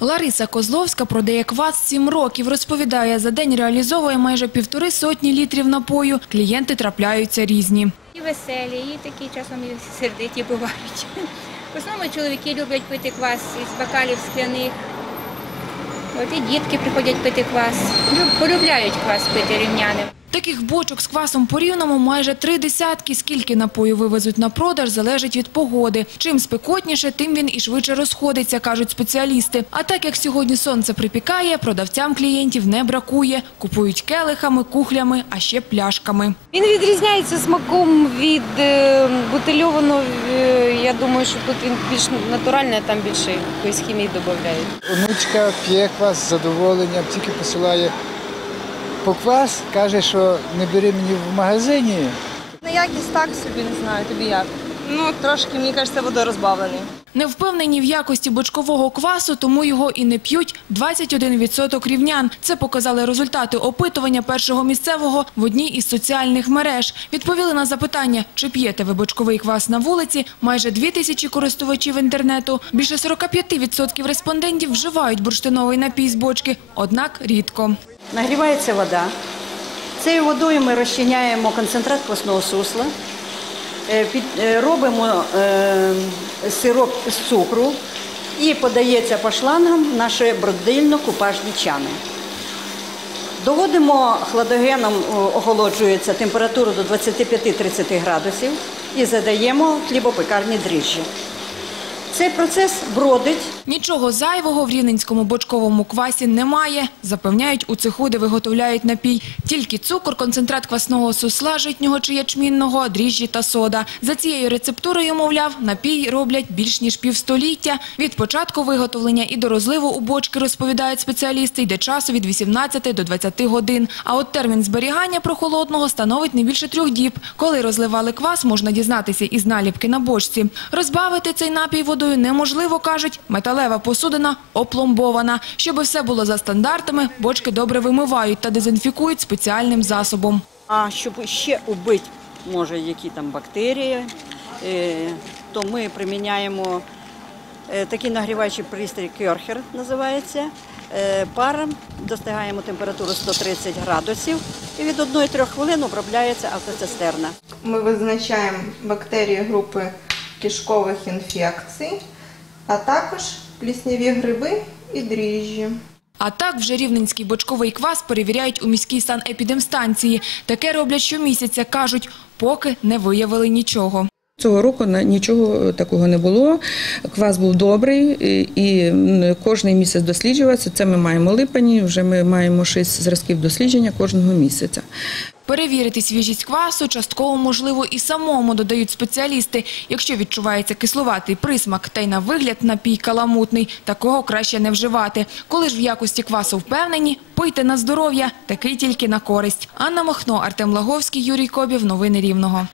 Лариса Козловська продає квас сім років. Розповідає, за день реалізовує майже півтори сотні літрів напою. Клієнти трапляються різні. І веселі, і такі часом і сердиті бувають. В основному чоловіки люблять пити квас із бокалів скляних. От і дітки приходять пити квас. Полюбляють квас пити рівняним. Таких бочок з квасом по рівному майже три десятки. Скільки напою вивезуть на продаж, залежить від погоди. Чим спекотніше, тим він і швидше розходиться, кажуть спеціалісти. А так як сьогодні сонце припікає, продавцям клієнтів не бракує. Купують келихами, кухлями, а ще пляшками. Він відрізняється смаком від е, бутильованого. е, Я думаю, що тут він більш натуральний, а там більше якоїсь хімії додають. Онучка п'є квас з задоволенням, тільки посилає по квас, каже, що не бери мені в магазині. На якість так собі не знаю, тобі як. Ну, трошки, мені кажеться, водорозбавлений. Не впевнені в якості бочкового квасу, тому його і не п'ють 21% рівнян. Це показали результати опитування першого місцевого в одній із соціальних мереж. Відповіли на запитання, чи п'єте ви бочковий квас на вулиці, майже 2 тисячі користувачів інтернету. Більше 45% респондентів вживають бурштиновий напій з бочки, однак рідко. Нагрівається вода. Цією водою ми розчиняємо концентрат квасного сусла, робимо е, сироп з цукру і подається по шлангам наші бродильно-купажні чани. Доводимо хладогеном, охолоджується температуру до 25-30 градусів і задаємо хлібопекарні дріжджі. Цей процес бродить Нічого зайвого в рівненському бочковому квасі немає, запевняють у цеху, де виготовляють напій. Тільки цукор, концентрат квасного сусла, житнього чи ячмінного, дріжджі та сода. За цією рецептурою, мовляв, напій роблять більш ніж півстоліття. Від початку виготовлення і до розливу у бочки, розповідають спеціалісти, йде часу від 18 до 20 годин. А от термін зберігання прохолодного становить не більше трьох діб. Коли розливали квас, можна дізнатися із наліпки на бочці. Розбавити цей напій водою неможливо, кажуть. Металева посудина опломбована. Щоби все було за стандартами, бочки добре вимивають та дезінфікують спеціальним засобом. А щоб ще убити, може, які там бактерії, е, то ми приміняємо е, такий нагріваючий пристрій Керхер називається. Е, Паром достигаємо температуру 130 градусів і від 1-3 хвилин обробляється автоцистерна. Ми визначаємо бактерії групи кишкових інфекцій, а також плісняві гриби і дріжджі. А так вже рівненський бочковий квас перевіряють у міській санепідемстанції. Таке роблять щомісяця, кажуть, поки не виявили нічого. Цього року на- нічого такого не було. Квас був добрий і, кожний місяць досліджувався. Це ми маємо липень, вже ми маємо шість зразків дослідження кожного місяця. Перевірити свіжість квасу частково можливо і самому, додають спеціалісти. Якщо відчувається кислуватий присмак та й на вигляд напій каламутний, такого краще не вживати. Коли ж в якості квасу впевнені, пийте на здоров'я, такий тільки на користь. Анна Махно, Артем Лаговський, Юрій Кобів. Новини Рівного.